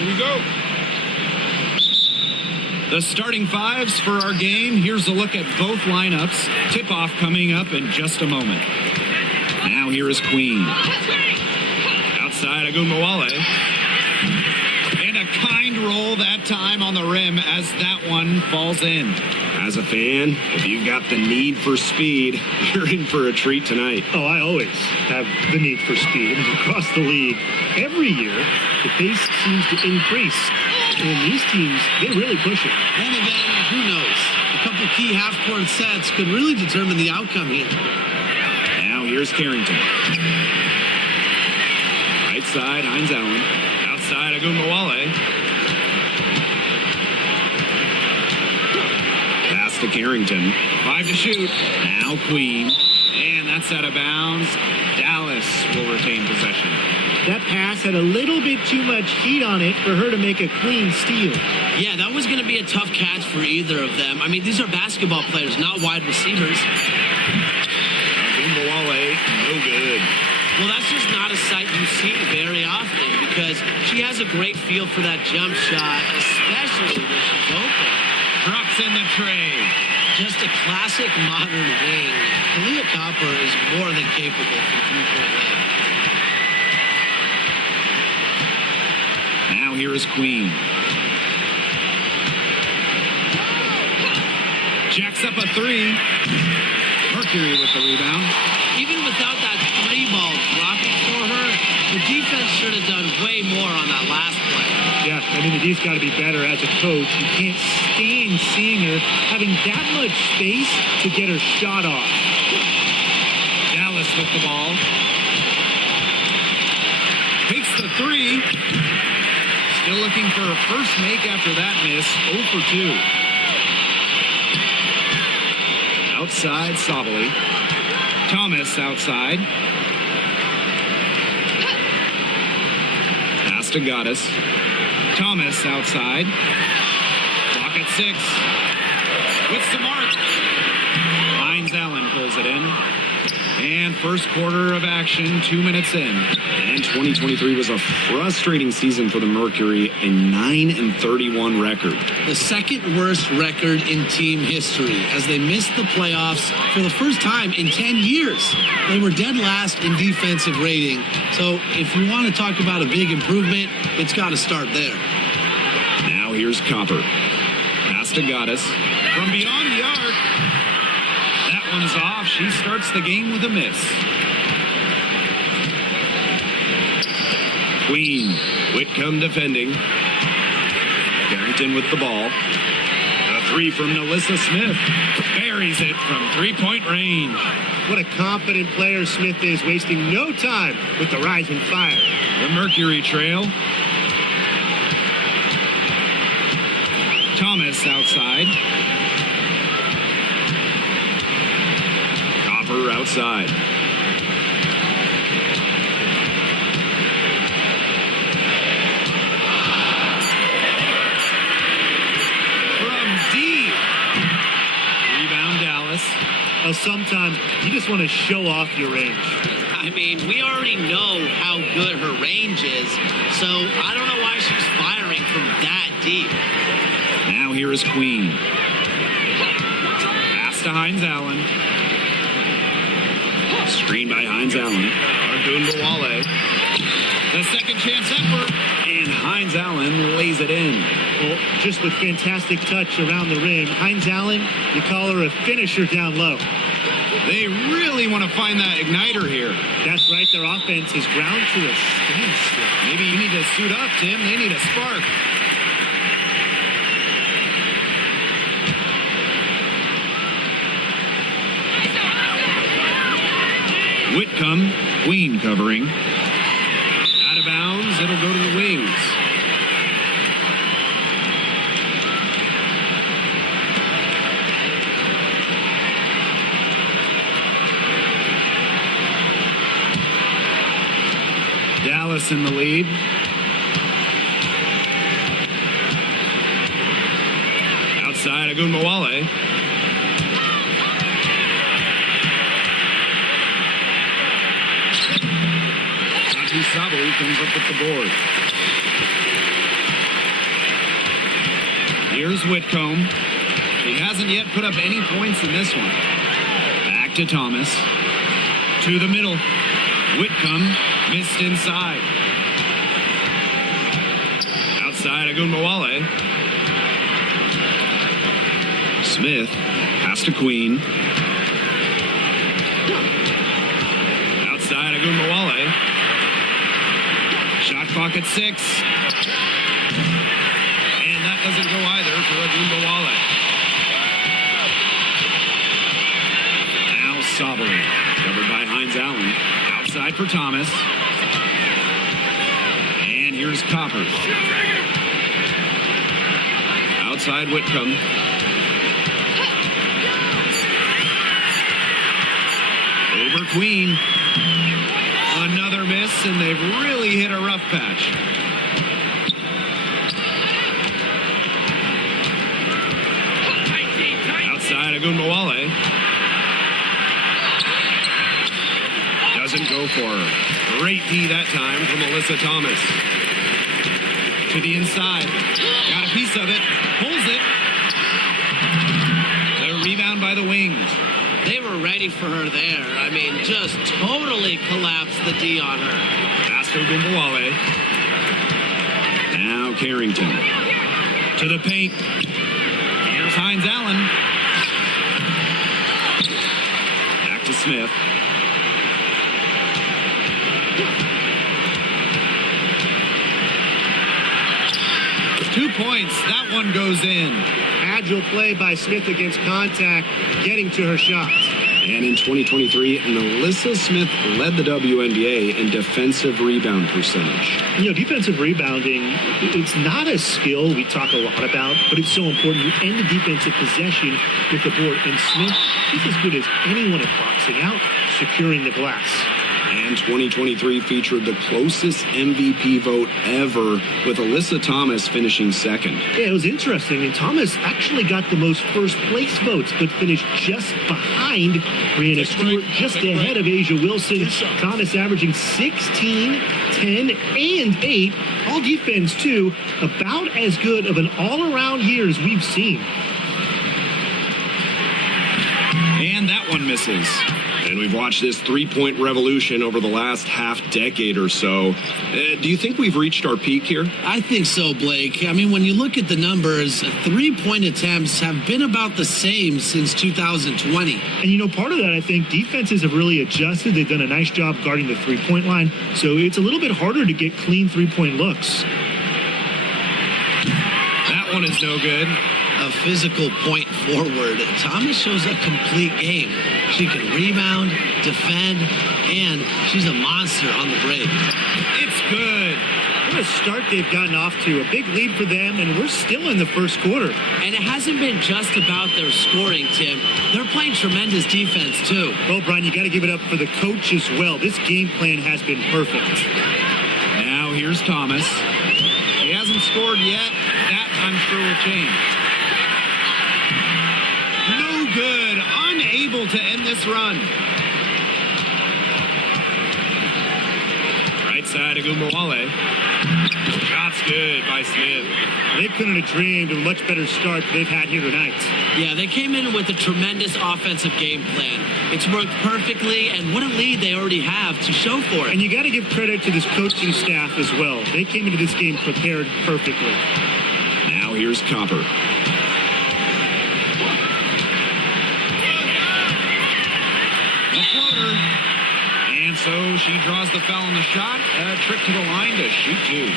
Here we go. The starting fives for our game. Here's a look at both lineups. Tip-off coming up in just a moment. Now here is Queen. Outside, Agumbawale. And a kind roll that time on the rim as that one falls in. As a fan, if you've got the need for speed, you're in for a treat tonight. Oh, I always have the need for speed. I mean, across the league, every year, the pace seems to increase. And these teams, they really push it. Then again, who knows? A couple key half-court sets could really determine the outcome here. Now here's Carrington. Right side, Hines Allen. Outside, Agumbawale. Pass to Carrington. 5 to shoot. Now Queen. And that's out of bounds. Dallas will retain possession. That pass had a little bit too much heat on it for her to make a clean steal. Yeah, that was going to be a tough catch for either of them. I mean, these are basketball players, not wide receivers. Agumbawale, no good. Well, that's just not a sight you see very often because she has a great feel for that jump shot, especially when she's open. Drops in the tray. Just a classic modern wing. Kalia Copper is more than capable from three-point range. Now here is Queen. Jacks up a three. Mercury with the rebound. Even without that three ball dropping for her, the defense should have done way more on that last play. Yeah, I mean, the D's got to be better as a coach. You can't stand seeing her having that much space to get her shot off. Dallas with the ball. Takes the three. Still looking for a first make after that miss. 0 for 2. Outside, Sabali. Thomas outside. Pass to Goddess. Thomas outside. Clock at 6. With the mark. Hines Allen pulls it in. And first quarter of action, 2 minutes in. And 2023 was a frustrating season for the Mercury, a 9-31 record. The second worst record in team history as they missed the playoffs for the first time in 10 years. They were dead last in defensive rating. So if you want to talk about a big improvement, it's got to start there. Now here's Copper. Pass to Goddess. From beyond the arc. That one's off. She starts the game with a miss. Queen. Whitcomb defending. Carrington with the ball. The three from Nalissa Smith. Buries it from three-point range. What a confident player Smith is, wasting no time with the rising fire. The Mercury trail. Thomas outside. Copper outside. From deep. Rebound Dallas. Well, sometimes you just want to show off your range. I mean, we already know how good her range is, so I don't know why she's firing from that deep. Now here is Queen. Pass to Hines Allen. Screen by Hines Allen. Agumbawale. The second chance effort. And Hines Allen lays it in. Well, just with fantastic touch around the rim. Hines Allen, you call her a finisher down low. They really want to find that igniter here. That's right. Their offense is ground to a standstill. Maybe you need to suit up, Tim. They need a spark. Whitcomb, Queen covering. Out of bounds, it'll go to the wings. Dallas in the lead. Outside, Agumbawale. Sabali comes up with the board. Here's Whitcomb. He hasn't yet put up any points in this one. Back to Thomas. To the middle. Whitcomb missed inside. Outside Agunmawale. Smith pass to Queen. Outside Agunmawale. Shot clock at 6. And that doesn't go either for Agunmawale. Now Sabali, covered by Hines Allen. Outside for Thomas. And here's Copper. Outside Whitcomb. Over Queen. Another miss, and they've really hit a rough patch. Outside Agunmawale. Doesn't go for her. Great D that time from Alyssa Thomas. To the inside. Got a piece of it. Pulls it. The rebound by the Wings. They were ready for her there. I mean, just totally collapsed the D on her. Pass to Agunmawale. Now Carrington. To the paint. Here's Hines Allen. Back to Smith. Two points. That one goes in. Agile play by Smith against contact, getting to her shots. And in 2023, Alyssa Smith led the WNBA in defensive rebound percentage. You know, defensive rebounding, it's not a skill we talk a lot about, but it's so important. You end the defensive possession with the board. And Smith, she's as good as anyone at boxing out, securing the glass. And 2023 featured the closest MVP vote ever, with Alyssa Thomas finishing second. Yeah, it was interesting. And Thomas actually got the most first place votes, but finished just behind Brianna Stewart, just ahead of Asia Wilson. Thomas averaging 16, 10, and 8. All defense, too. About as good of an all-around year as we've seen. And that one misses. And we've watched this three-point revolution over the last half-decade or so. Do you think we've reached our peak here? I think so, Blake. I mean, when you look at the numbers, 3-point attempts have been about the same since 2020. And, you know, part of that, I think, defenses have really adjusted. They've done a nice job guarding the three-point line. So it's a little bit harder to get clean three-point looks. That one is no good. A physical point forward. Thomas shows a complete game. She can rebound, defend, and she's a monster on the break. It's good. What a start they've gotten off to. A big lead for them, and we're still in the first quarter. And it hasn't been just about their scoring, Tim. They're playing tremendous defense, too. Well, Brian, you got to give it up for the coach as well. This game plan has been perfect. Now here's Thomas. He hasn't scored yet. That, I'm sure, will change. No good. Unable to end this run. Right side of Agunmawale. Shot's good by Smith. They couldn't have dreamed of a much better start they've had here tonight. Yeah, they came in with a tremendous offensive game plan. It's worked perfectly, and what a lead they already have to show for it. And you got to give credit to this coaching staff as well. They came into this game prepared perfectly. Now here's Copper. The floater. And so she draws the foul on the shot. A trick to the line to shoot two.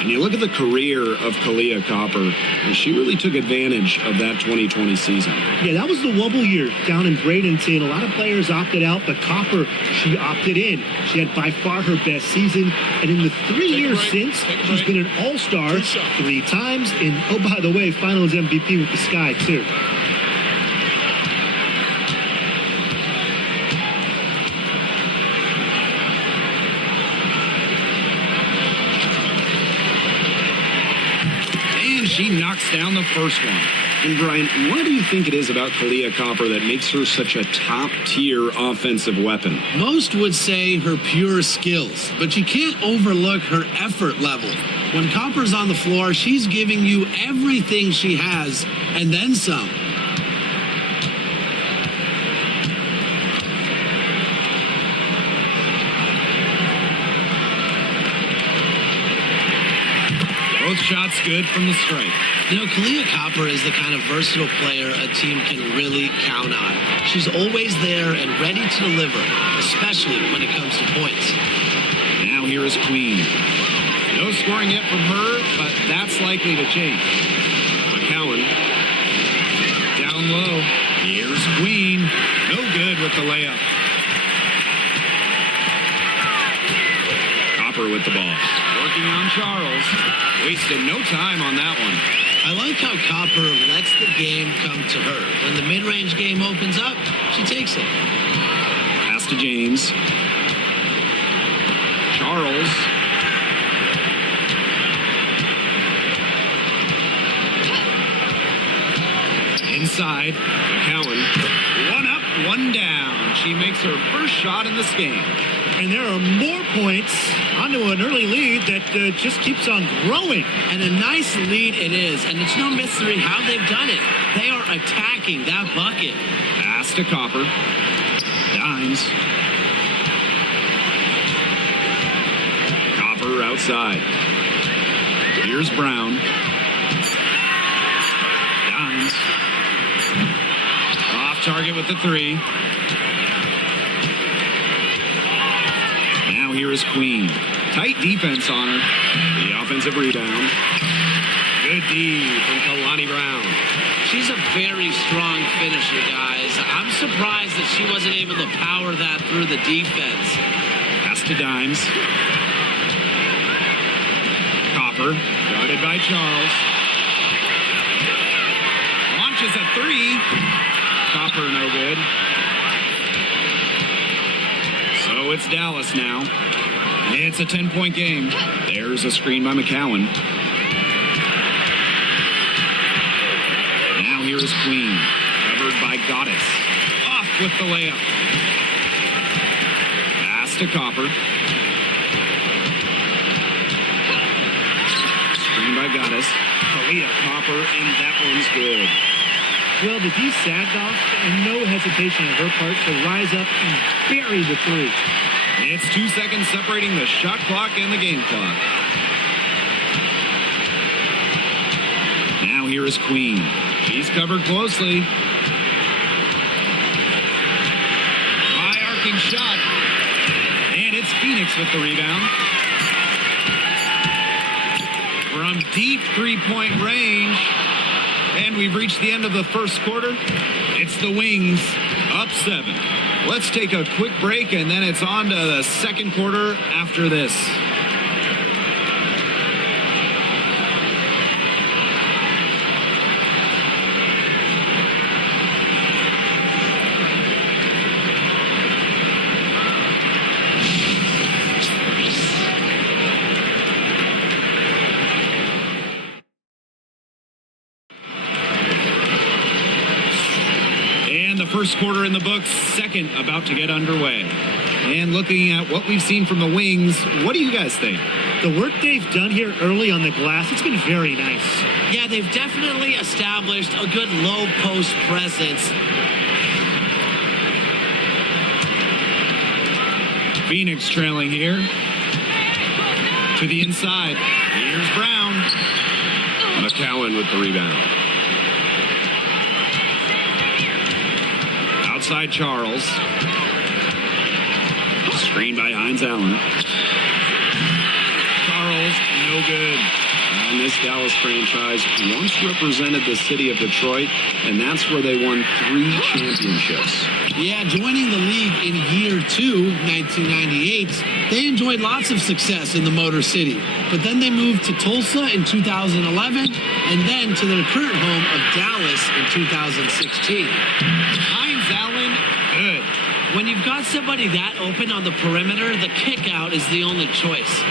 And you look at the career of Kalia Copper, and she really took advantage of that 2020 season. Yeah, that was the wobble year down in Bradenton. A lot of players opted out, but Copper, she opted in. She had by far her best season. And in the 3 years since, she's been an all-star 3 times. And, oh, by the way, finals MVP with the Sky, too. She knocks down the first one. And Brian, what do you think it is about Kalia Copper that makes her such a top-tier offensive weapon? Most would say her pure skills, but you can't overlook her effort level. When Copper's on the floor, she's giving you everything she has and then some. Both shots good from the stripe. You know, Kalia Copper is the kind of versatile player a team can really count on. She's always there and ready to deliver, especially when it comes to points. Now here is Queen. No scoring yet from her, but that's likely to change. McCowan. Down low. Here's Queen. No good with the layup. Copper with the ball. Working on Charles. Wasted no time on that one. I like how Copper lets the game come to her. When the mid-range game opens up, she takes it. Pass to James. Charles. Inside. McCowan. One up, one down. She makes her first shot in this game. And there are more points onto an early lead that just keeps on growing. And a nice lead it is, and it's no mystery how they've done it. They are attacking that bucket. Pass to Copper. Dimes. Copper outside. Here's Brown. Dimes. Off target with the three. Now here is Queen. Tight defense on her. The offensive rebound. Good D from Kalani Brown. She's a very strong finisher, guys. I'm surprised that she wasn't able to power that through the defense. Pass to Dimes. Copper, guarded by Charles. Launches a three. Copper no good. So it's Dallas now. It's a 10-point game. There's a screen by McCowan. Now here is Queen. Covered by Goddess. Off with the layup. Pass to Copper. Screen by Goddess. Kalia Copper, and that one's good. Well, the D sagged off, and no hesitation on her part to rise up and bury the three. It's 2 seconds separating the shot clock and the game clock. Now here is Queen. She's covered closely. High arcing shot. And it's Phoenix with the rebound. From deep three-point range. And we've reached the end of the first quarter. It's the Wings up 7. Let's take a quick break, and then it's on to the second quarter after this. First quarter in the books, second about to get underway. And looking at what we've seen from the Wings, what do you guys think? The work they've done here early on the glass, it's been very nice. Yeah, they've definitely established a good low post presence. Phoenix trailing here. To the inside. Here's Brown. McCowan with the rebound. Outside Charles. Screen by Hines Allen. Charles, no good. And this Dallas franchise once represented the city of Detroit, and that's where they won 3 championships. Yeah, joining the league in year 2, 1998, they enjoyed lots of success in the Motor City. But then they moved to Tulsa in 2011, and then to their current home of Dallas in 2016. Hines Allen, good. When you've got somebody that open on the perimeter, the kick out is the only choice.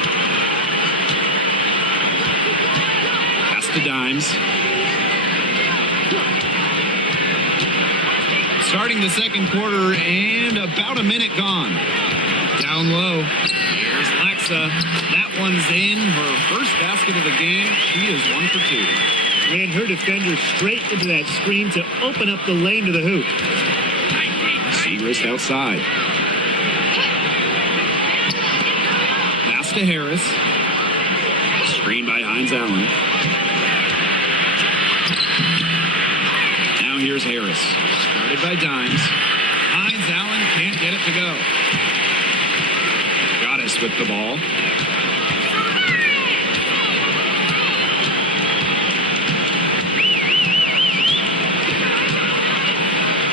Pass to Dimes. Starting the second quarter and about a minute gone. Down low. Here's Lexa. That one's in. Her first basket of the game. She is 1 for 2. Ran her defender straight into that screen to open up the lane to the hoop. Segrist outside. Pass to Harris. Screen by Hines Allen. Now here's Harris. Started by Dimes. Hines Allen can't get it to go. Goddess with the ball.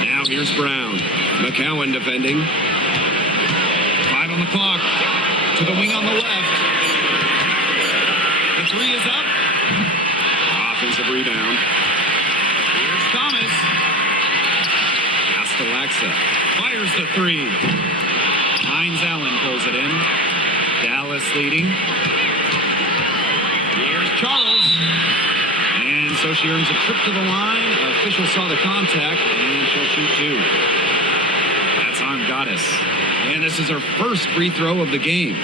Now here's Brown. McCowan defending. 5 on the clock. To the wing on the left. The 3 is up. Offensive rebound. Here's Thomas. Pass to Lexa. Fires the 3. Hines Allen pulls it in. Dallas leading. Here's Charles. And so she earns a trip to the line. Official saw the contact, and she'll shoot 2. That's on Goddess. And this is her first free throw of the game.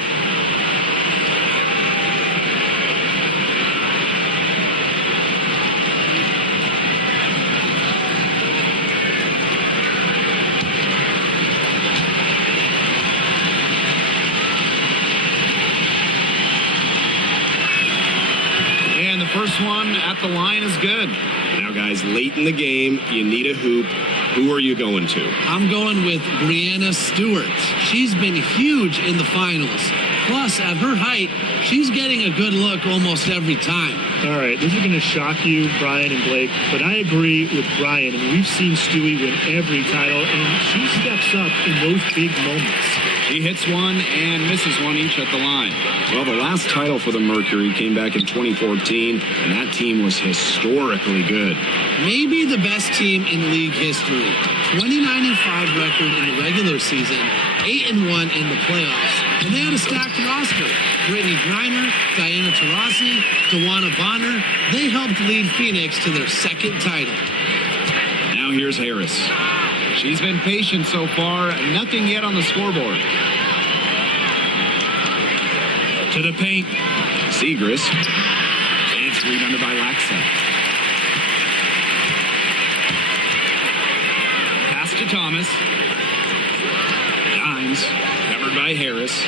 And the first one at the line is good. Now, guys, late in the game, you need a hoop. Who are you going to? I'm going with Brianna Stewart. She's been huge in the finals. Plus, at her height, she's getting a good look almost every time. All right, this is going to shock you, Brian and Blake, but I agree with Brian. I mean, we've seen Stewie win every title, and she steps up in those big moments. She hits one and misses one each at the line. Well, the last title for the Mercury came back in 2014, and that team was historically good. Maybe the best team in league history. 29-5 record in the regular season, 8-1 in the playoffs, and they had a stacked roster. Brittany Griner, Diana Taurasi, DeWanna Bonner, they helped lead Phoenix to their second title. Now here's Harris. She's been patient so far. Nothing yet on the scoreboard. To the paint. Segrist. It's rebounded by Lexa. Pass to Thomas. Dimes. Covered by Harris.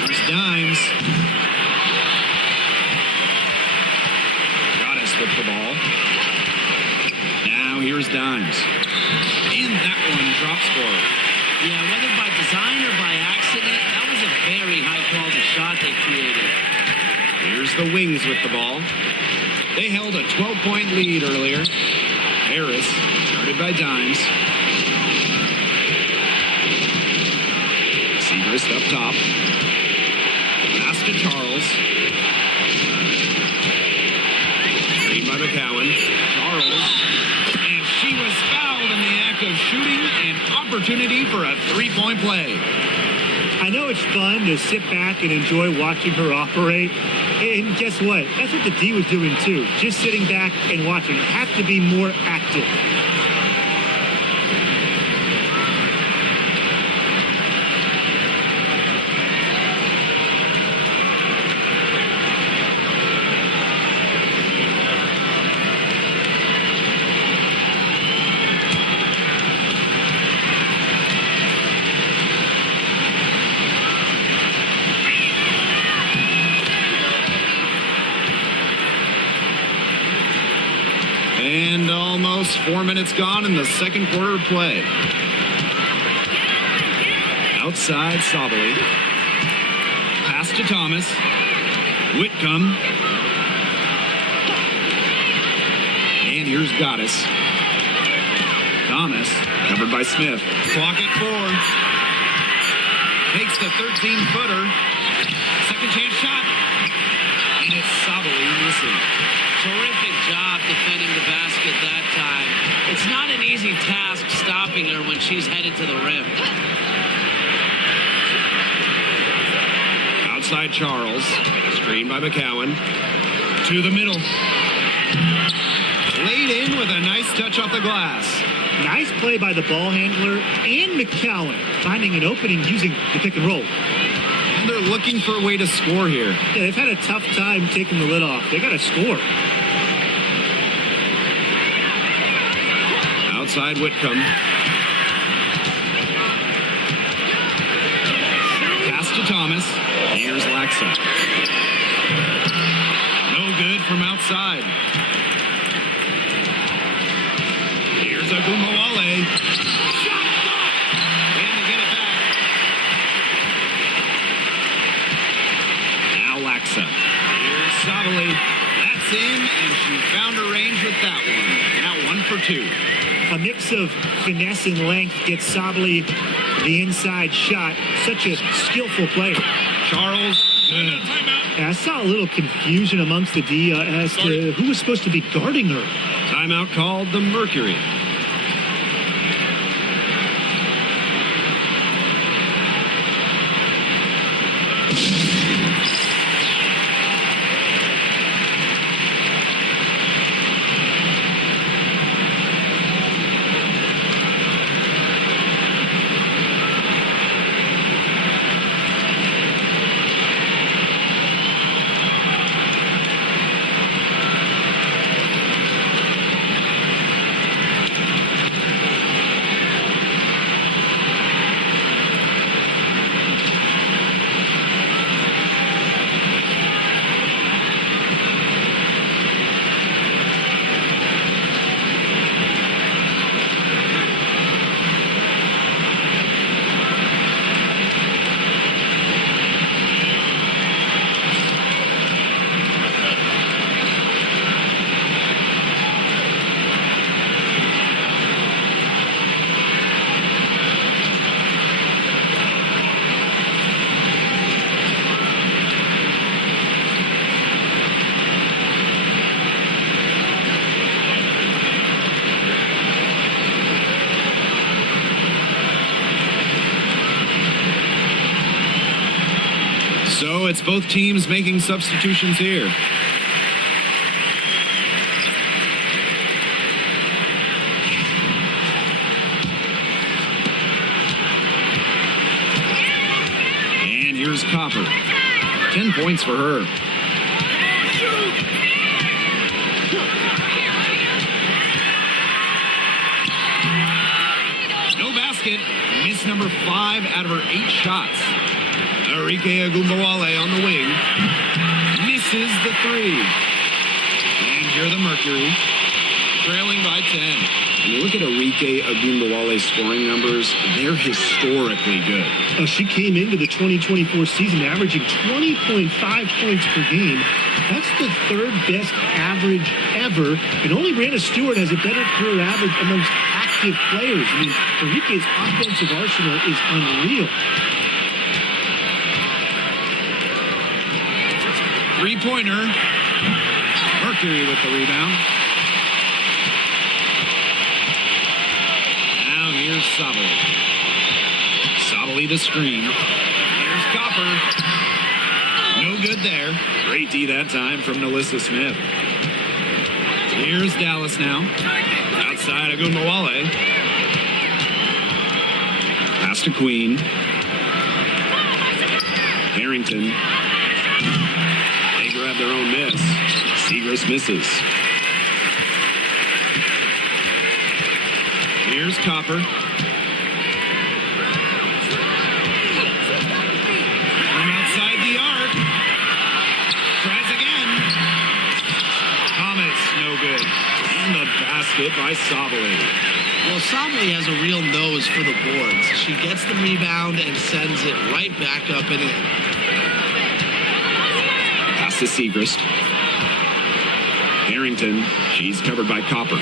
Here's Dimes. Goddess with the ball. Now here's Dimes. And that one drops for her. Yeah, whether by design or by accident, that was a very high-quality shot they created. Here's the Wings with the ball. They held a 12-point lead earlier. Harris, started by Dimes. Segrist up top. Pass to Charles. Screen by McCowan. Charles. And she was fouled in the act of shooting. An opportunity for a three-point play. I know it's fun to sit back and enjoy watching her operate. And guess what? That's what the D was doing too. Just sitting back and watching. Have to be more active. And almost 4 minutes gone in the second quarter of play. Outside, Sabali. Pass to Thomas. Whitcomb. And here's Goddess. Thomas, covered by Smith. Clock at 4. Takes the 13-footer. Second chance shot. And it's Sabali missing. Terrific job defending the basket that time. It's not an easy task stopping her when she's headed to the rim. Outside Charles. Screen by McCowan. To the middle. Laid in with a nice touch off the glass. Nice play by the ball handler and McCowan, finding an opening using the pick and roll. And they're looking for a way to score here. Yeah, they've had a tough time taking the lid off. They got to score. Outside Whitcomb. Pass to Thomas. Here's Laxa. No good from outside. Here's Agumawale. Shot blocked. And to get it back. Now Laxa. Here's Sabali. That's in, and she found her range with that one. Now 1 for 2. A mix of finesse and length gets Sabali the inside shot. Such a skillful player. Charles, good. I saw a little confusion amongst the D as to who was supposed to be guarding her. Timeout called the Mercury. So it's both teams making substitutions here. And here's Copper. 10 points for her. No basket. Miss number 5 out of her 8 shots. Arike Agumbawale on the wing. Misses the 3. And here the Mercury, trailing by 10. When you look at Arike Agumbawale's scoring numbers, they're historically good. She came into the 2024 season averaging 20.5 points per game. That's the 3rd best average ever. And only Brianna Stewart has a better career average amongst active players. I mean, Arike's offensive arsenal is unreal. 3-pointer. Mercury with the rebound. Now here's Sabali. Sabali the screen. Here's Copper. No good there. Great D that time from Nalissa Smith. Here's Dallas now. Outside Agumbawale. Pass to Queen. Harrington. Grab their own miss. Segrist misses. Here's Copper. From outside the arc. Tries again. Thomas, no good. And the basket by Sabali. Well, Sabali has a real nose for the boards. She gets the rebound and sends it right back up and in. To Segrist. Harrington, she's covered by Copper.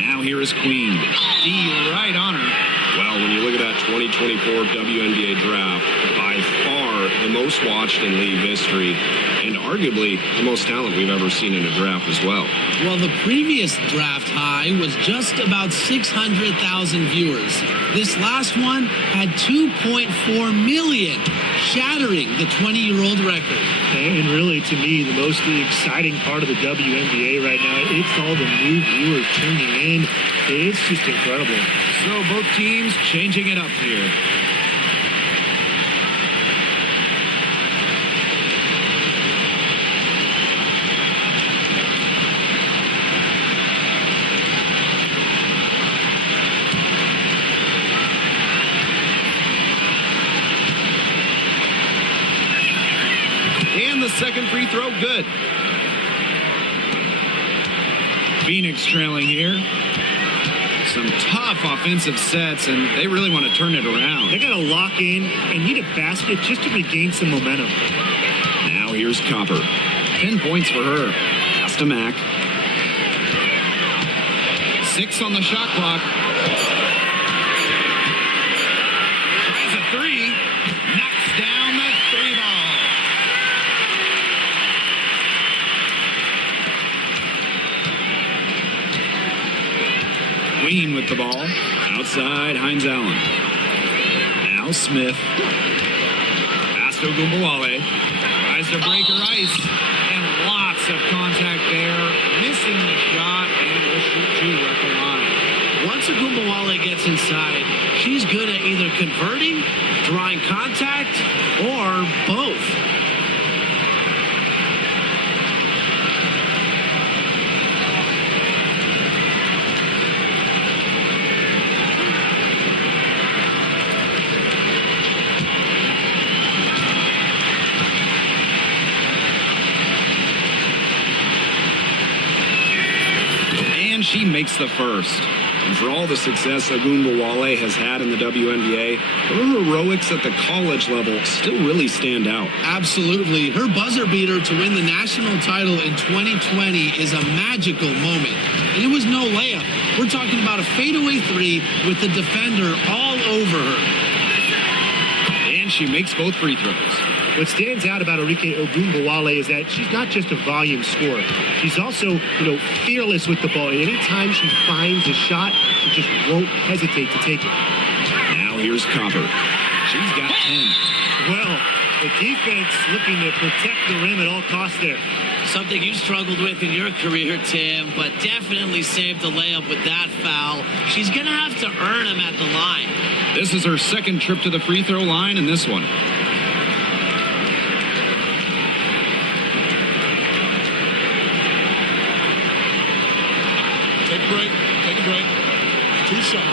Now here is Queen. D right on her. Well, when you look at that 2024 WNBA draft, by far the most watched in league history, and arguably the most talent we've ever seen in a draft as well. Well, the previous draft high was just about 600,000 viewers. This last one had 2.4 million. shattering the 20-year-old record. And really, to me, the most exciting part of the WNBA right now, it's all the new viewers tuning in. It's just incredible. So both teams changing it up here. And the second free throw, good. Phoenix trailing here. Some tough offensive sets, and they really want to turn it around. They got to lock in and need a basket just to regain some momentum. Now here's Copper. 10 points for her. Pass to Mack. 6 on the shot clock. Tries a three. Knocks down the three ball. Queen with the ball. Outside, Hines Allen. Now Smith. Pass to Ogunbowale. Tries to break her ice. And lots of contact there. Missing the shot, and will shoot two at the line. Once Ogunbowale gets inside, she's good at either converting, drawing contact, or both. She makes the first. And for all the success Ogunbowale has had in the WNBA, her heroics at the college level still really stand out. Absolutely. Her buzzer beater to win the national title in 2020 is a magical moment. And it was no layup. We're talking about a fadeaway three with the defender all over her. And she makes both free throws. What stands out about Arike Ogunbowale is that she's not just a volume scorer. She's also, fearless with the ball. Anytime she finds a shot, she just won't hesitate to take it. Now here's Copper. She's got 10. Well, the defense looking to protect the rim at all costs there. Something you struggled with in your career, Tim, but definitely saved the layup with that foul. She's going to have to earn him at the line. This is her second trip to the free throw line in this one. Take a break. 2 shots.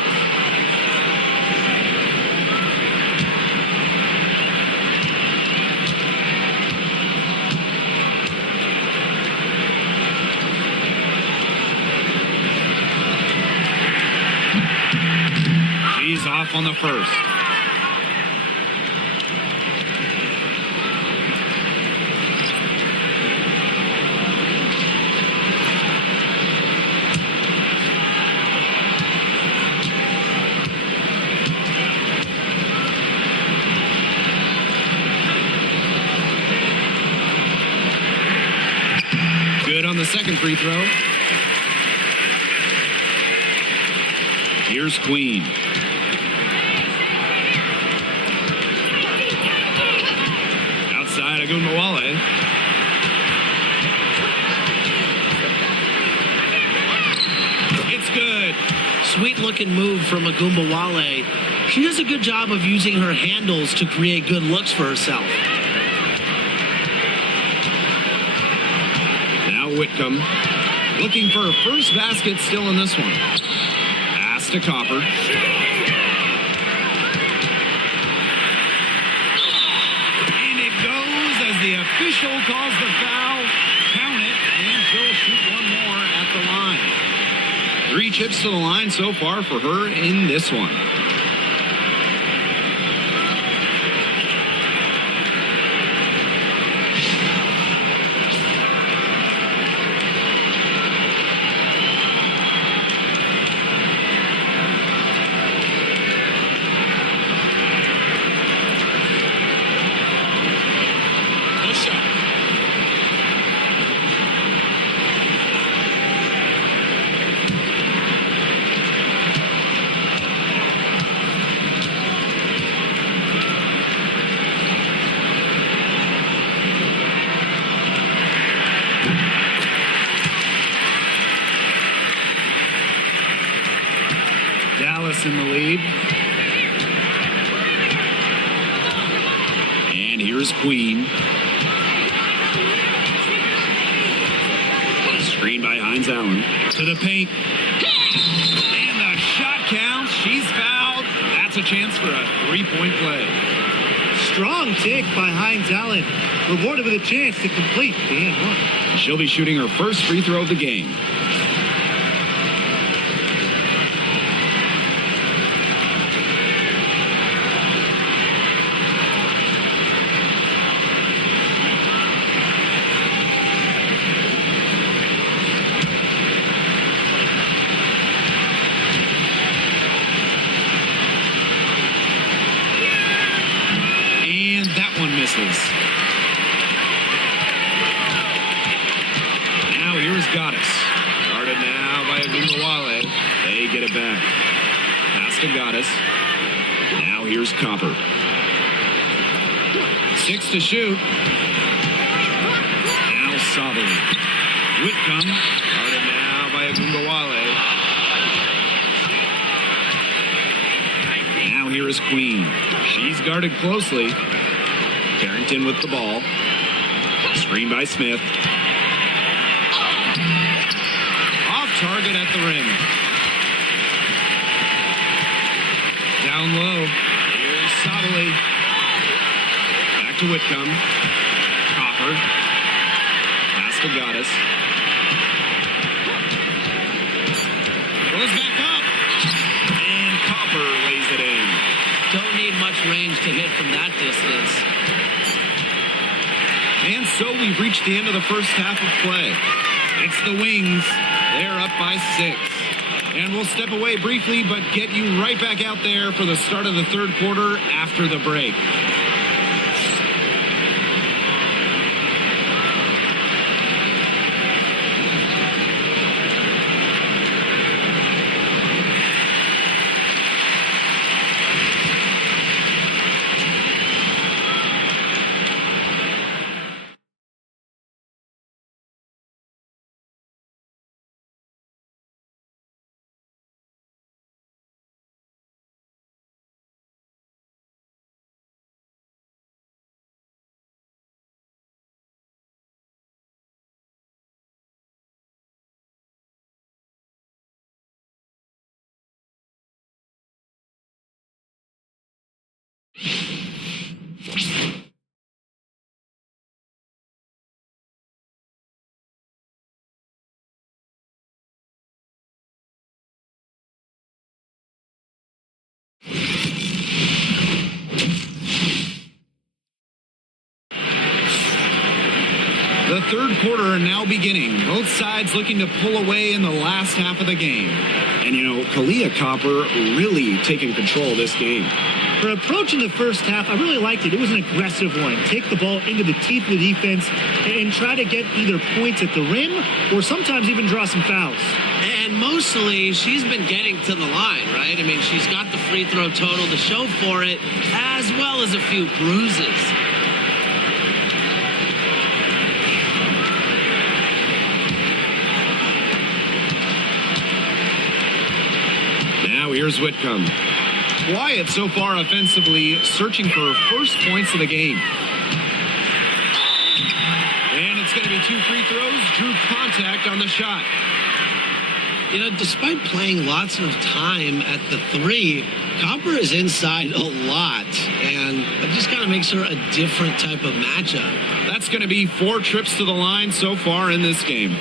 She's off on the first. On the second free throw. Here's Queen. Outside, Ogunbowale. It's good. Sweet-looking move from Ogunbowale. She does a good job of using her handles to create good looks for herself. Whitcomb looking for her first basket still in this one. Pass to Copper. And it goes as the official calls the foul. Count it, and she'll shoot one more at the line. 3 chips to the line so far for her in this one. Goddess in the lead. And here's Queen. Screen by Hines Allen. To the paint. And the shot counts. She's fouled. That's a chance for a three-point play. Strong take by Hines Allen. Rewarded with a chance to complete the and one. She'll be shooting her first free throw of the game. Now here's Goddess. Guarded now by Agumbawale. They get it back. Pass to Goddess. Now here's Copper. 6 to shoot. Now Sabali. Whitcomb. Guarded now by Agumbawale. Now here is Queen. She's guarded closely. Carrington with the ball. Screen by Smith. Off target at the rim. Down low. Here's Sabali. Back to Whitcomb. Copper. Pass to Goddess. Goes back up. And Copper lays it in. Don't need much range to hit from that distance. And so we've reached the end of the first half of play. It's the Wings. They're up by 6. And we'll step away briefly, but get you right back out there for the start of the third quarter after the break. The third quarter now beginning. Both sides looking to pull away in the last half of the game. And, you know, Kalia Copper really taking control of this game. Her approach in the first half, I really liked it. It was an aggressive one. Take the ball into the teeth of the defense and try to get either points at the rim or sometimes even draw some fouls. And mostly, she's been getting to the line, right? I mean, she's got the free throw total to show for it, as well as a few bruises. Now here's Whitcomb. Quiet so far offensively, searching for her first points of the game. And it's going to be 2 free throws. Drew contact on the shot. You know, despite playing lots of time at the 3, Copper is inside a lot, and it just kind of makes her a different type of matchup. That's going to be 4 trips to the line so far in this game.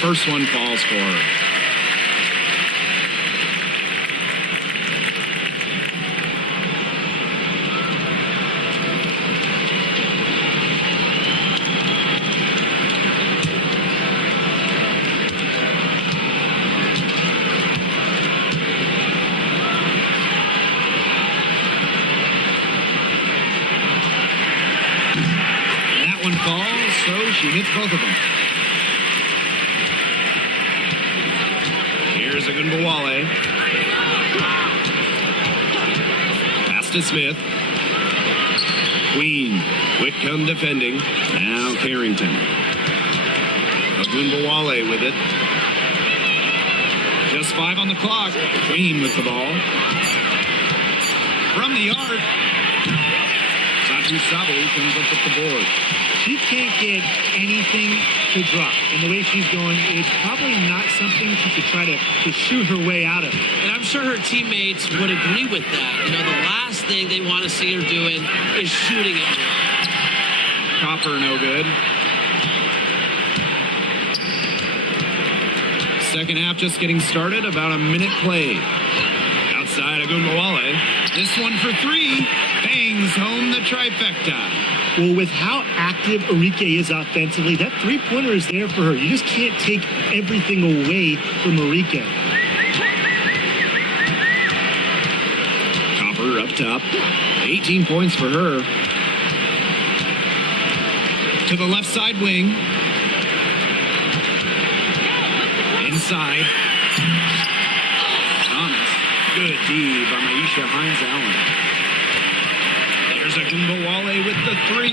First one falls for her. That one falls, so she hits both of them. Ogunbowale. Pass to Smith. Queen. Whitcomb defending. Now Carrington. Ogunbowale with it. Just 5 on the clock. Queen with the ball. From the arc. Satu Sabu comes up with the board. She can't get anything to drop. And the way she's going, it's probably not something she could try to shoot her way out of. And I'm sure her teammates would agree with that. You know, the last thing they want to see her doing is shooting it. Copper no good. Second half just getting started. About a minute played. Outside Ogunbowale. This one for 3. Bangs home the trifecta. Well, with how active Arike is offensively, that three-pointer is there for her. You just can't take everything away from Arike. Copper up top. 18 points for her. To the left side wing. Inside. Thomas. Good D by Maisha Hines-Allen. There's Ogunbowale with the 3.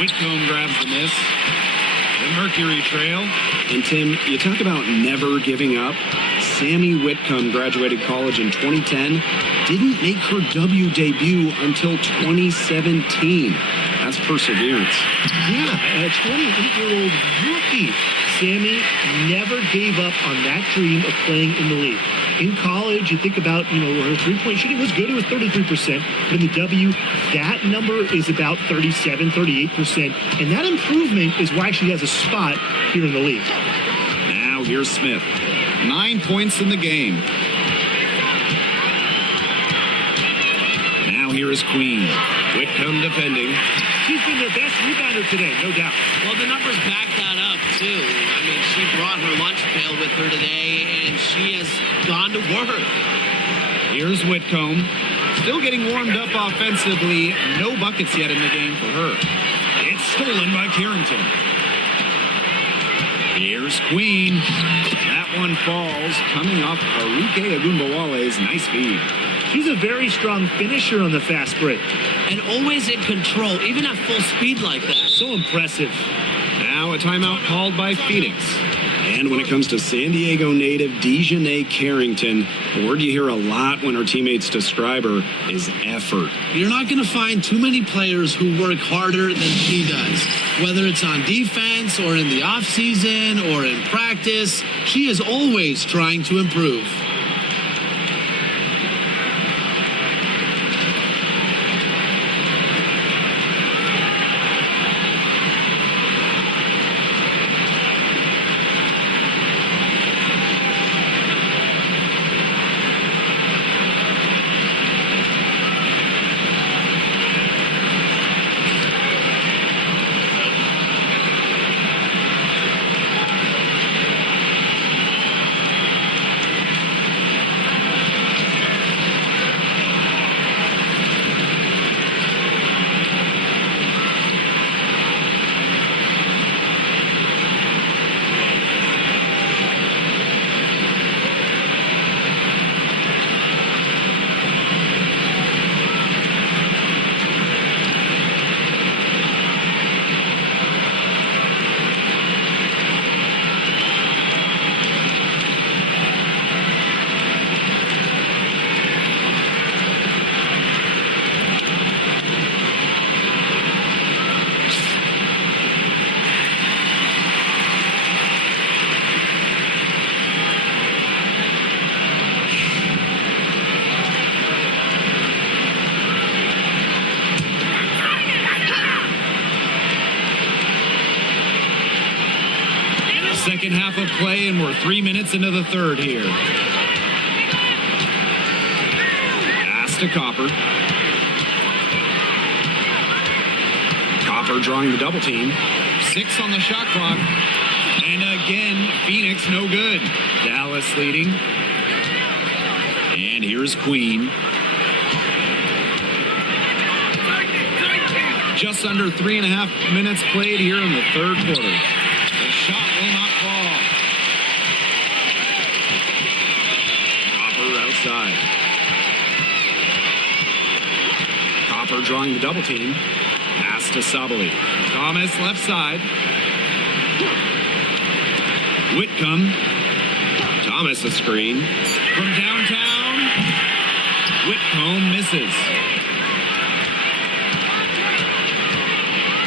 Whitcomb grabs the miss. The Mercury trail. And Tim, you talk about never giving up. Sammy Whitcomb graduated college in 2010. Didn't make her W debut until 2017. That's perseverance. Yeah, a 28-year-old rookie. Sammy never gave up on that dream of playing in the league. In college, you think about, her three-point shooting was good. It was 33%. But in the W, that number is about 37, 38%. And that improvement is why she has a spot here in the league. Now here's Smith. 9 points in the game. Now here is Queen. Whitcomb defending. She's been their best rebounder today, no doubt. Well, the numbers back that up, too. I mean, she brought her lunch pail with her today, and she has gone to work. Here's Whitcomb. Still getting warmed up offensively. No buckets yet in the game for her. It's stolen by Carrington. Here's Queen. That one falls, coming off Arike Ogunbowale's nice feed. She's a very strong finisher on the fast break. And always in control, even at full speed like that. So impressive. Now a timeout called by Phoenix. And when it comes to San Diego native Dejanay Carrington, a word you hear a lot when her teammates describe her is effort. You're not going to find too many players who work harder than she does. Whether it's on defense or in the offseason or in practice, she is always trying to improve. Second half of play, and we're 3 minutes into the third here. Pass to Copper. Copper drawing the double team. 6 on the shot clock. And again, Phoenix no good. Dallas leading. And here's Queen. Just under 3.5 minutes played here in the third quarter. The shot will not fall. outside. Copper drawing the double team. Pass to Sabali. Thomas left side. Whitcomb. Thomas a screen. From downtown. Whitcomb misses.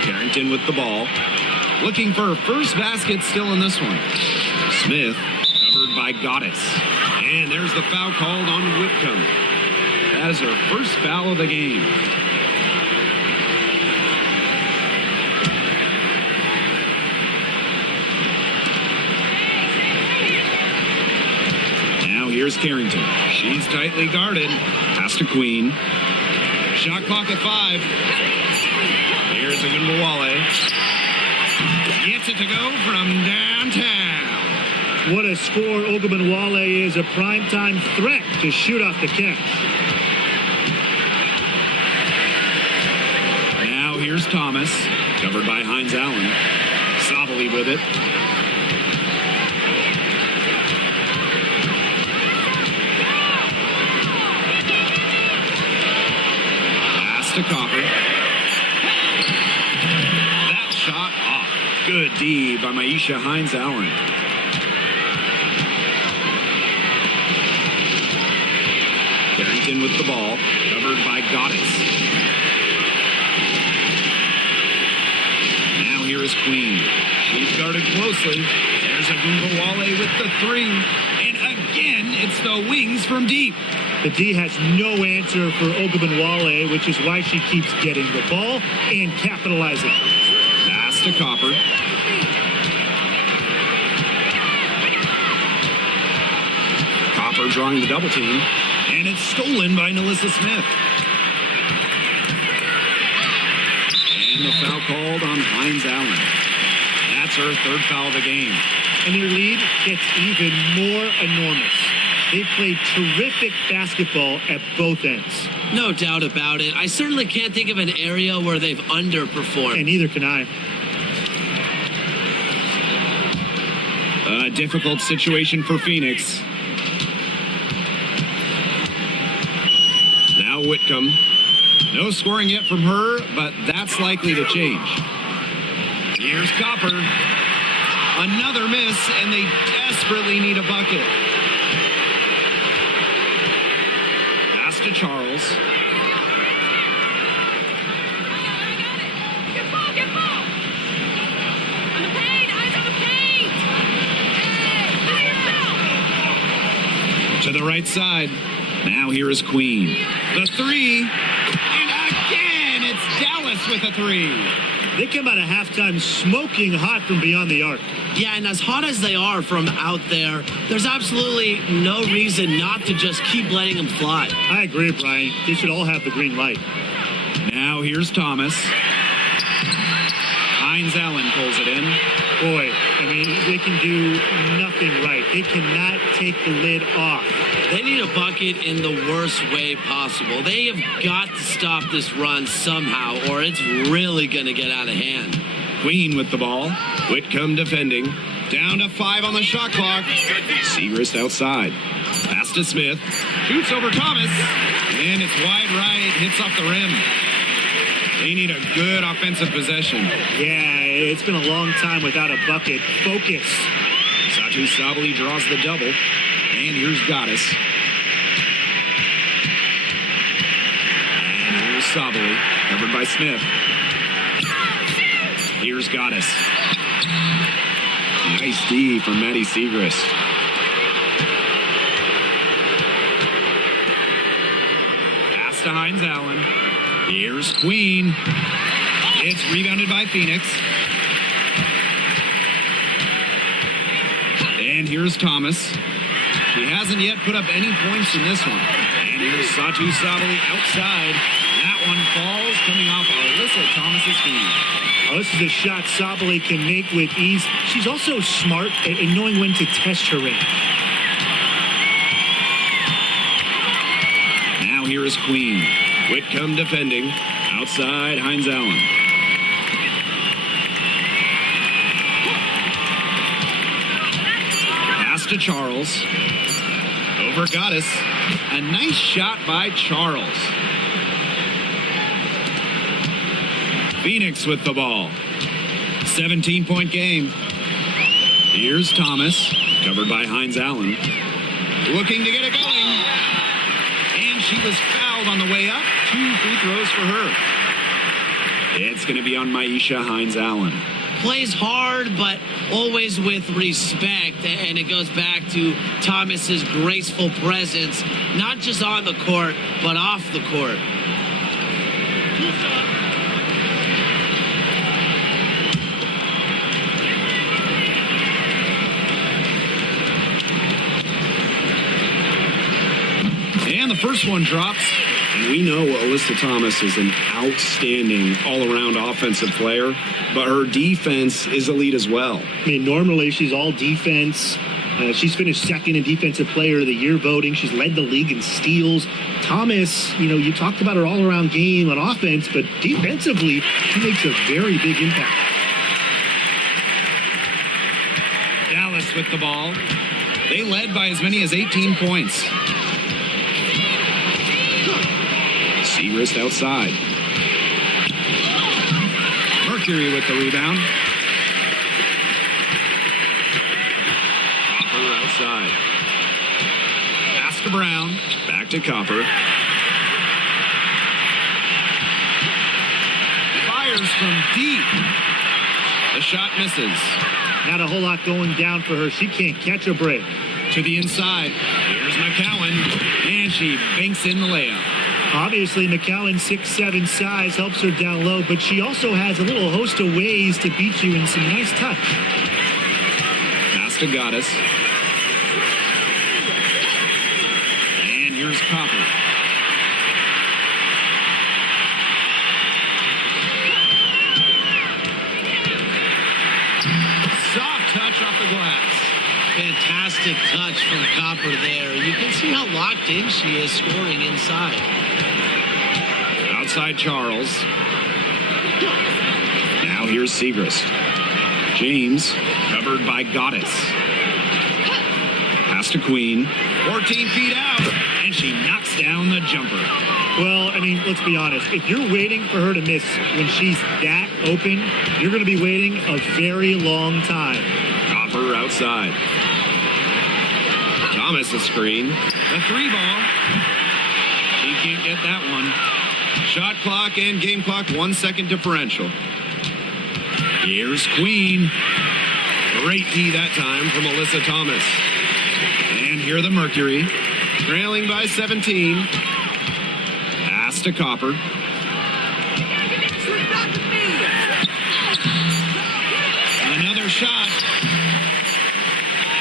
Carrington with the ball. Looking for her first basket still in this one. Smith covered by Goddess. And there's the foul called on Whitcomb. That is her first foul of the game. Now here's Carrington. She's tightly guarded. Pass to Queen. Shot clock at 5. Here's Agunbowale. Gets it to go from downtown. What a score. Ogunbowale is a primetime threat to shoot off the catch. Now here's Thomas. Covered by Hines Allen. Sabali with it. Pass to Copper. That shot off. Good D by Maisha Hines Allen. Carrington with the ball. Covered by Goddess. Now here is Queen. She's guarded closely. There's Agunbowale with the 3. And again, it's the wings from deep. The D has no answer for Ogunbowale, which is why she keeps getting the ball and capitalizing. Pass to Copper. Copper drawing the double team. And it's stolen by Nalissa Smith. And the foul called on Hines Allen. That's her 3rd foul of the game. And their lead gets even more enormous. They played terrific basketball at both ends. No doubt about it. I certainly can't think of an area where they've underperformed. And neither can I. A difficult situation for Phoenix. Now Whitcomb. No scoring yet from her, but that's likely to change. Here's Copper. Another miss, and they desperately need a bucket. Pass to Charles. To the right side. Now here is Queen. The 3. And again, it's Dallas with a 3. They come out of halftime smoking hot from beyond the arc. Yeah, and as hot as they are from out there, there's absolutely no reason not to just keep letting them fly. I agree, Brian. They should all have the green light. Now here's Thomas. Hines Allen pulls it in. Boy, I mean, they can do nothing right. They cannot take the lid off. They need a bucket in the worst way possible. They have got to stop this run somehow, or it's really going to get out of hand. Queen with the ball. Whitcomb defending. Down to 5 on the shot clock. Segrist outside. Pass to Smith. Shoots over Thomas. And it's wide right. Hits off the rim. They need a good offensive possession. Yeah, it's been a long time without a bucket. Focus. Satu Sabali draws the double. And here's Goddess. And here's Sabali. Covered by Smith. Here's Goddess. Nice D from Maddie Segrist. Pass to Hines Allen. Here's Queen. It's rebounded by Phoenix. And here's Thomas. She hasn't yet put up any points in this one. And here's Satu Sabali outside. That one falls, coming off Alyssa Thomas's feet. Oh, this is a shot Sabali can make with ease. She's also smart at knowing when to test her range. Now here is Queen. Whitcomb defending. Outside, Hines Allen. Pass to Charles. Over Goddess. A nice shot by Charles. Phoenix with the ball. 17-point game. Here's Thomas. Covered by Hines Allen. Looking to get it going. And she was fouled on the way up. 2 free throws for her. It's going to be on Maisha Hines Allen. Plays hard, but always with respect. And it goes back to Thomas's graceful presence, not just on the court, but off the court. And the first one drops. And we know Alyssa Thomas is an outstanding all-around offensive player, but her defense is elite as well. I mean, normally she's all defense. She's finished second in Defensive Player of the Year voting. She's led the league in steals. Thomas, you talked about her all-around game on offense, but defensively, she makes a very big impact. Dallas with the ball. They led by as many as 18 points. Segrist outside. Mercury with the rebound. Copper outside. Pass to Brown. Back to Copper. Fires from deep. The shot misses. Not a whole lot going down for her. She can't catch a break. To the inside. Here's McCowan. And she banks in the layup. Obviously, McCowan's 6'7" size helps her down low, but she also has a little host of ways to beat you in some nice touch. Pass to Goddess. And here's Copper. Soft touch off the glass. Fantastic touch from Copper there. You can see how locked in she is scoring inside. Outside Charles. Now here's Segrist. James covered by Goddess. Pass to Queen. 14 feet out. And she knocks down the jumper. Well, I mean, let's be honest. If you're waiting for her to miss when she's that open, you're going to be waiting a very long time. Copper outside. Thomas a screen. The 3 ball. She can't get that one. Shot clock and game clock 1 second differential. Here's Queen. Great D that time from Alyssa Thomas. And here the Mercury. Trailing by 17. Pass to Copper. Another shot.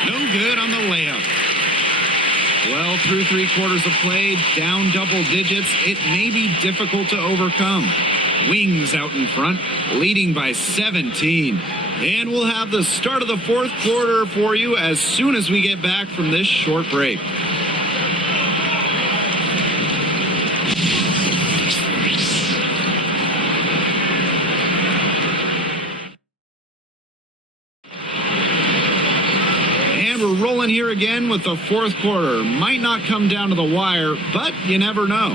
No good on the layup. Well, through 3/4 of play, down double digits, it may be difficult to overcome. Wings out in front, leading by 17. And we'll have the start of the 4th quarter for you as soon as we get back from this short break. We're rolling here again with the 4th quarter. Might not come down to the wire, but you never know.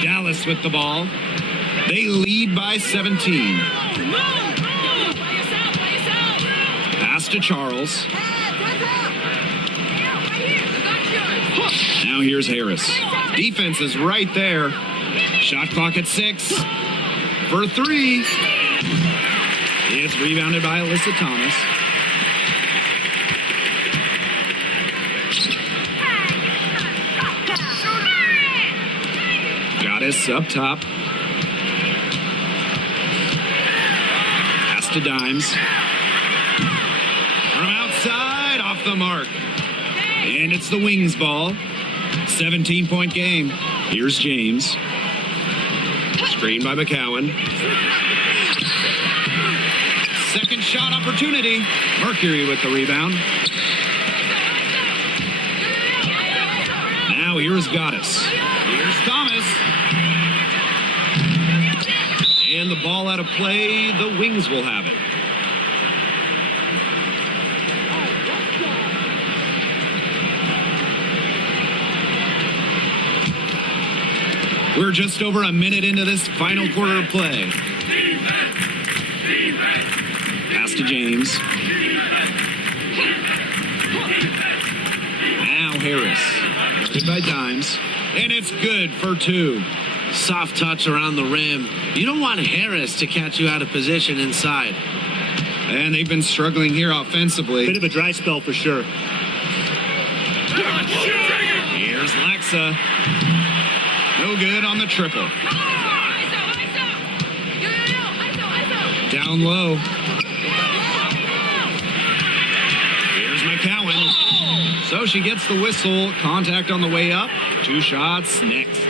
Dallas with the ball. They lead by 17. Pass to Charles. Now here's Harris. Defense is right there. Shot clock at 6. For 3. It's rebounded by Alyssa Thomas. Goddess up top. Pass to Dimes. From outside, off the mark. And it's the Wings ball. 17-point game. Here's James. Screened by McCowan. Second shot opportunity. Mercury with the rebound. Now here's Goddess. Here's Thomas. And the ball out of play. The Wings will have it. We're just over a minute into this final quarter of play. Pass to James. Now Harris. Guarded by Dimes. And it's good for 2. Soft touch around the rim. You don't want Harris to catch you out of position inside. And they've been struggling here offensively. Bit of a dry spell for sure. Here's Laxa. No good on the triple. Down low. Here's McCowan. So she gets the whistle. Contact on the way up. 2 shots next.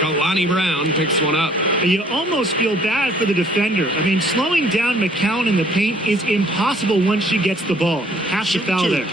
Kalani Brown picks one up. You almost feel bad for the defender. I mean, slowing down McCowan in the paint is impossible once she gets the ball. Half the foul there.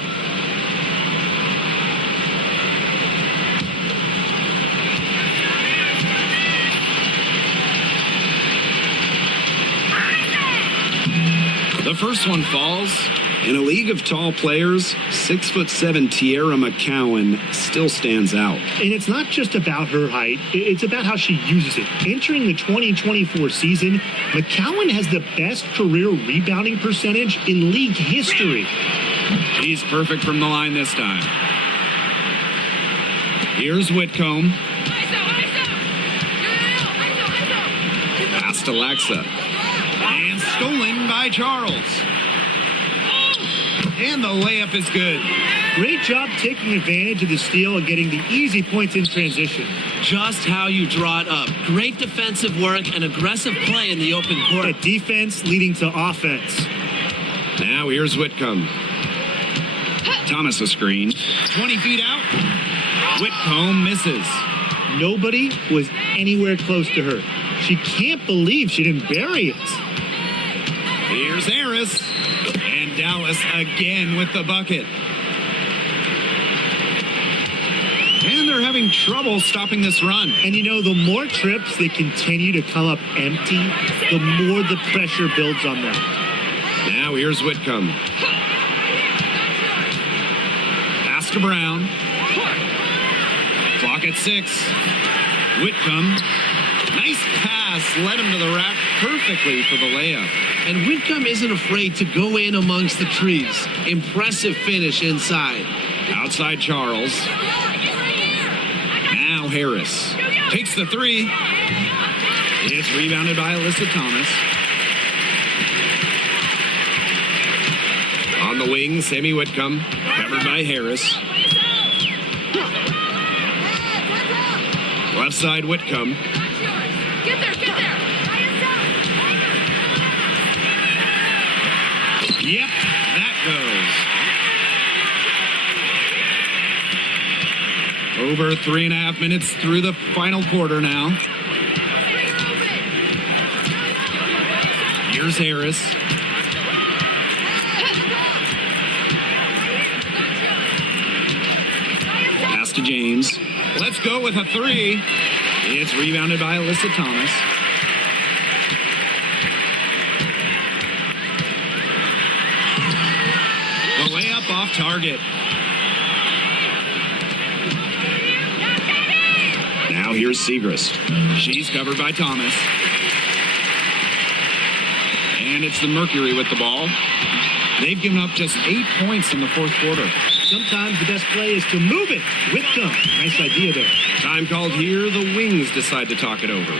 The first one falls. In a league of tall players, 6'7" Tierra McCowan still stands out. And it's not just about her height, it's about how she uses it. Entering the 2024 season, McCowan has the best career rebounding percentage in league history. She's perfect from the line this time. Here's Whitcomb. Pass to Laxa. And stolen by Charles. And the layup is good. Great job taking advantage of the steal and getting the easy points in transition. Just how you draw it up. Great defensive work and aggressive play in the open court. A defense leading to offense. Now here's Whitcomb. Thomas a screen. 20 feet out. Whitcomb misses. Nobody was anywhere close to her. She can't believe she didn't bury it. Here's Harris. And Dallas again with the bucket. And they're having trouble stopping this run. And you know, the more trips they continue to come up empty, the more the pressure builds on them. Now here's Whitcomb. Pass to Brown. Clock at 6. Whitcomb. Nice pass. Led him to the rack perfectly for the layup. And Whitcomb isn't afraid to go in amongst the trees. Impressive finish inside. Outside Charles. Now Harris. Takes the 3. It's rebounded by Alyssa Thomas. On the wing, Sammy Whitcomb. Covered by Harris. Left side Whitcomb. Get there. Yep, that goes. Over 3.5 minutes through the final quarter now. Here's Harris. Pass to James. Let's go with a 3. It's rebounded by Alyssa Thomas. The layup off target. Now here's Segrist. She's covered by Thomas. And it's the Mercury with the ball. They've given up just 8 points in the fourth quarter. Sometimes the best play is to move it. Whitcomb. Nice idea there. Time called here. The Wings decide to talk it over.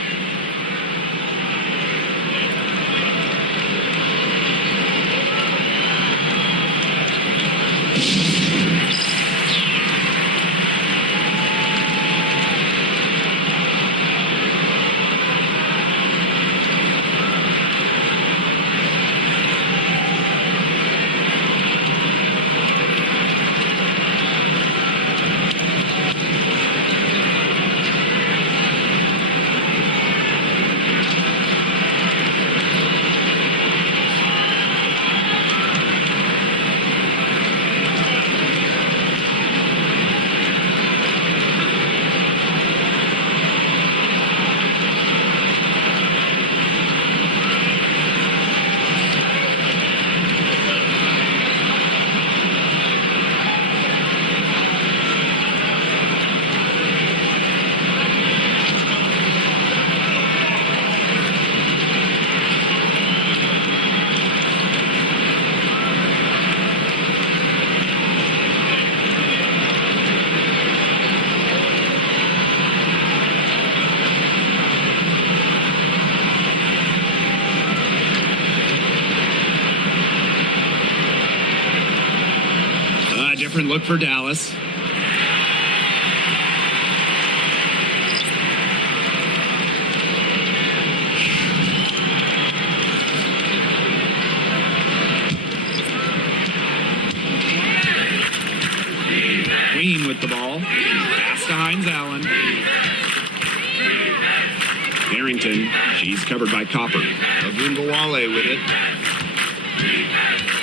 different look for Dallas. Queen with the ball. Pass to Hines Allen. Harrington, she's covered by Copper. Ogunbowale with it.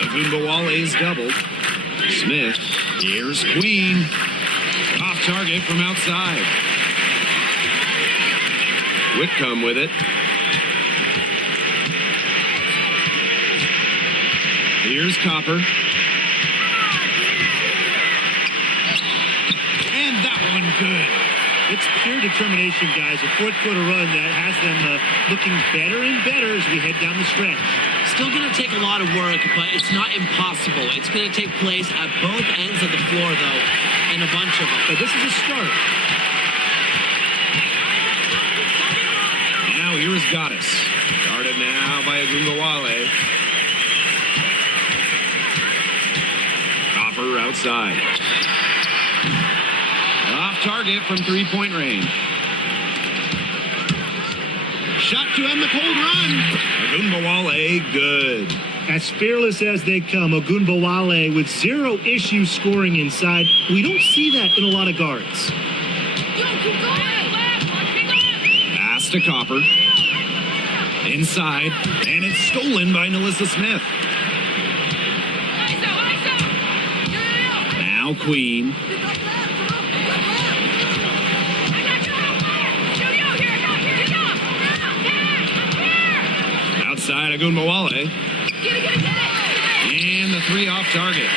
Ogunbowale's doubled. Smith, here's Queen. Off target from outside. Whitcomb with it. Here's Copper. And that one good. It's pure determination, guys. A fourth quarter run that has them looking better and better as we head down the stretch. Still going to take a lot of work, but it's not impossible. It's going to take place at both ends of the floor, though, and a bunch of them. But this is a start. Now here is Goddess. Guarded now by Ogunbowale. Copper outside. Off target from three-point range. Shot to end the cold run. Ogunbowale, good. As fearless as they come, Ogunbowale with zero issue scoring inside. We don't see that in a lot of guards. Pass to Copper. Inside, and it's stolen by Nalissa Smith. Now Queen. Outside Ogunbowale. And the three off target.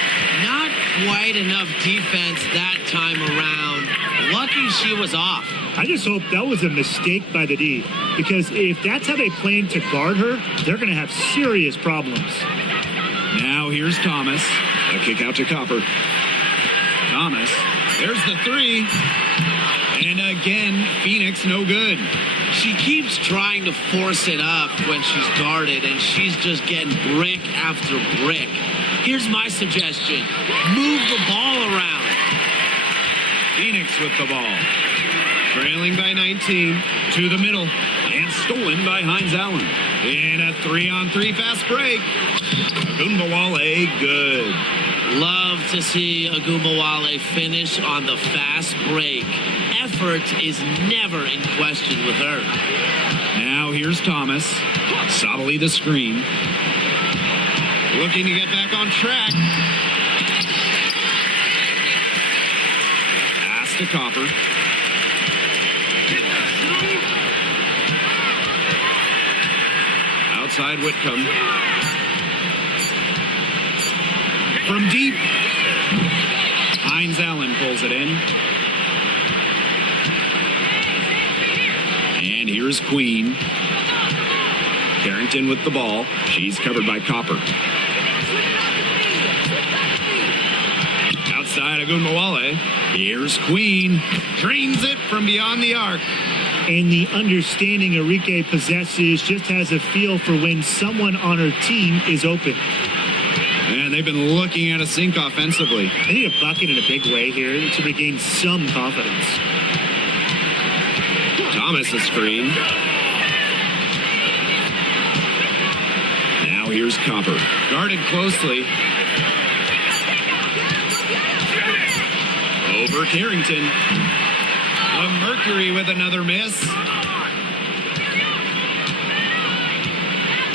Not quite enough defense that time around. Lucky she was off. I just hope that was a mistake by the D, because if that's how they plan to guard her, they're going to have serious problems. Now here's Thomas. A kick out to Copper. Thomas. There's the three. And again, Phoenix no good. She keeps trying to force it up when she's guarded, and she's just getting brick after brick. Here's my suggestion. Move the ball around. Phoenix with the ball. Trailing by 19 to the middle. And stolen by Hines Allen. In a 3-on-3 fast break. Ogunbowale good. Love to see Ogunbowale finish on the fast break. Effort is never in question with her. Now here's Thomas. Sobbly the screen. Looking to get back on track. Pass to Copper. Outside Whitcomb. From deep. Hines Allen pulls it in. And here's Queen. Carrington with the ball. She's covered by Copper. Outside Ogunbowale. Here's Queen. Drains it from beyond the arc. And the understanding Enrique possesses just has a feel for when someone on her team is open. And they've been looking at a sink offensively. They need a bucket in a big way here to regain some confidence. Thomas a screen. Now here's Copper. Guarded closely. Over Carrington. A Mercury with another miss.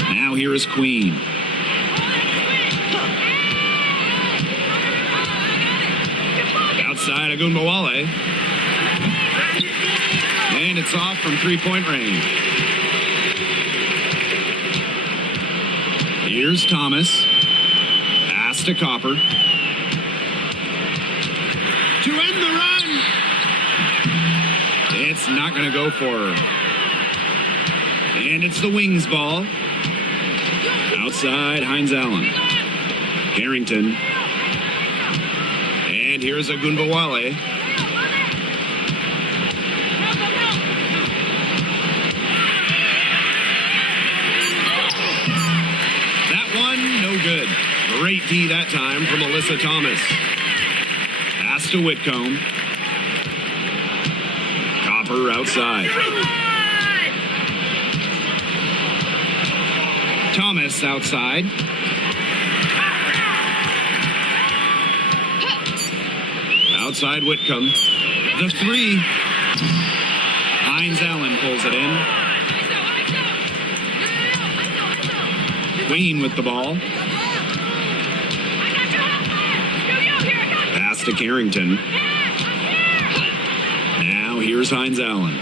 Now here is Queen. Outside Ogunbowale. And it's off from three-point range. Here's Thomas. Pass to Copper. To end the run. It's not going to go for her. And it's the Wings ball. Outside Hines Allen. Carrington. And here's Ogunbowale. That one, no good. Great D that time from Alyssa Thomas. Pass to Whitcomb. Copper outside. Thomas outside. Outside Whitcomb. The three. Hines Allen pulls it in. Queen with the ball. Pass to Carrington. Now here's Hines Allen.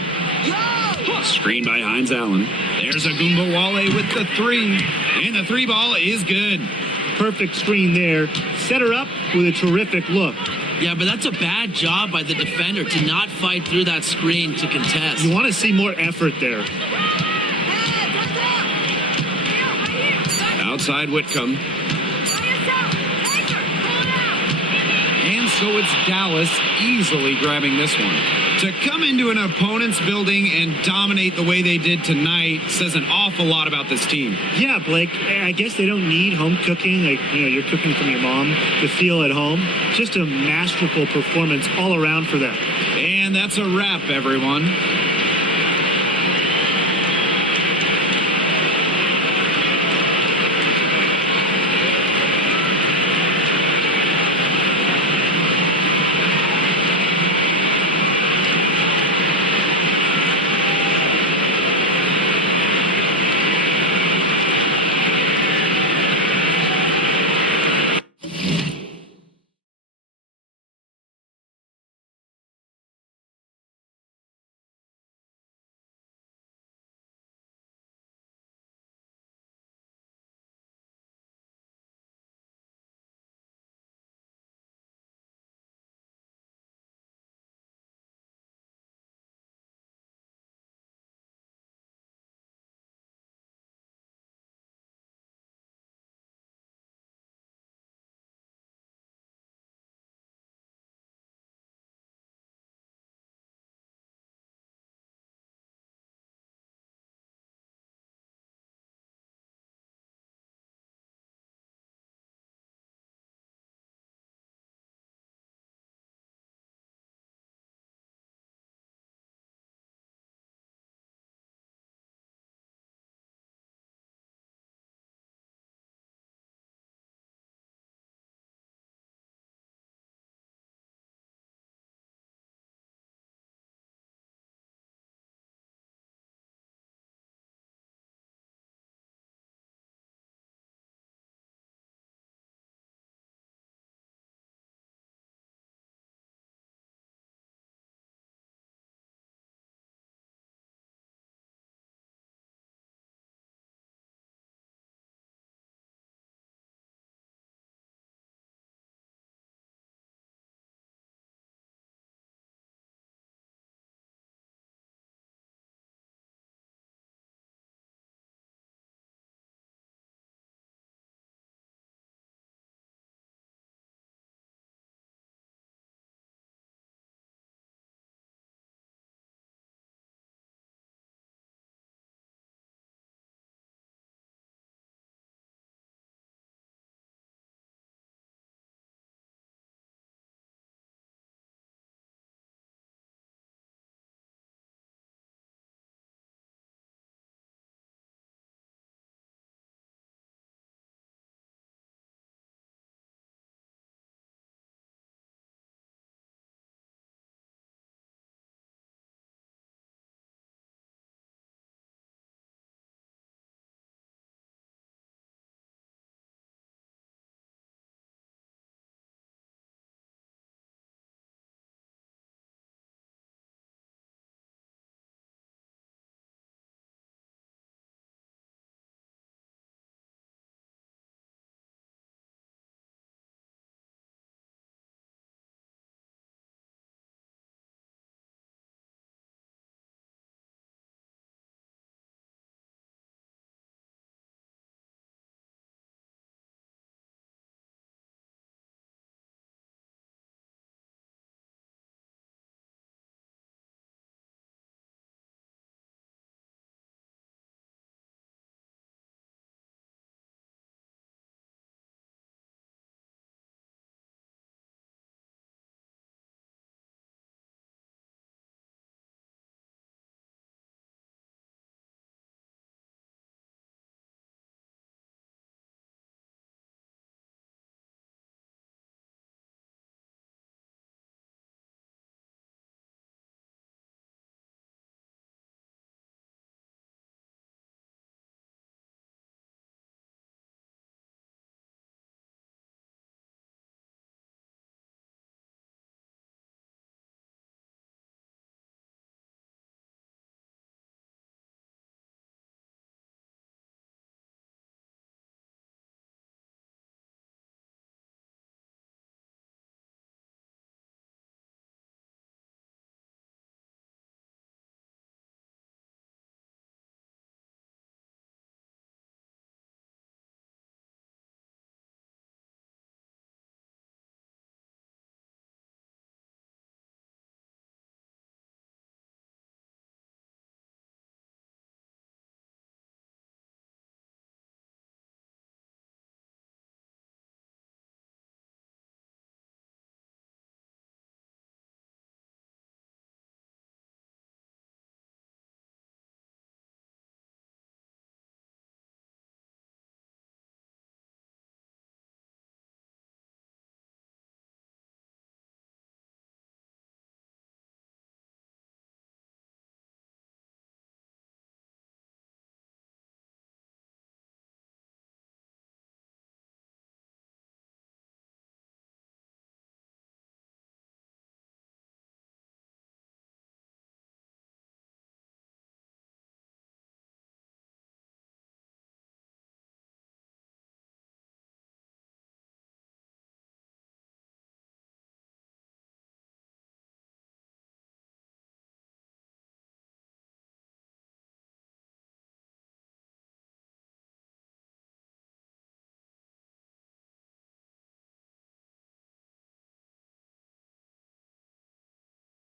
Screen by Hines Allen. There's Agumbawale with the three. And the three ball is good. Perfect screen there. Set her up with a terrific look. Yeah, but that's a bad job by the defender to not fight through that screen to contest. You want to see more effort there. Outside Whitcomb. And so it's Dallas easily grabbing this one. To come into an opponent's building and dominate the way they did tonight says an awful lot about this team. Yeah, Blake, I guess they don't need home cooking, like, you're cooking from your mom, to feel at home. Just a masterful performance all around for them. And that's a wrap, everyone.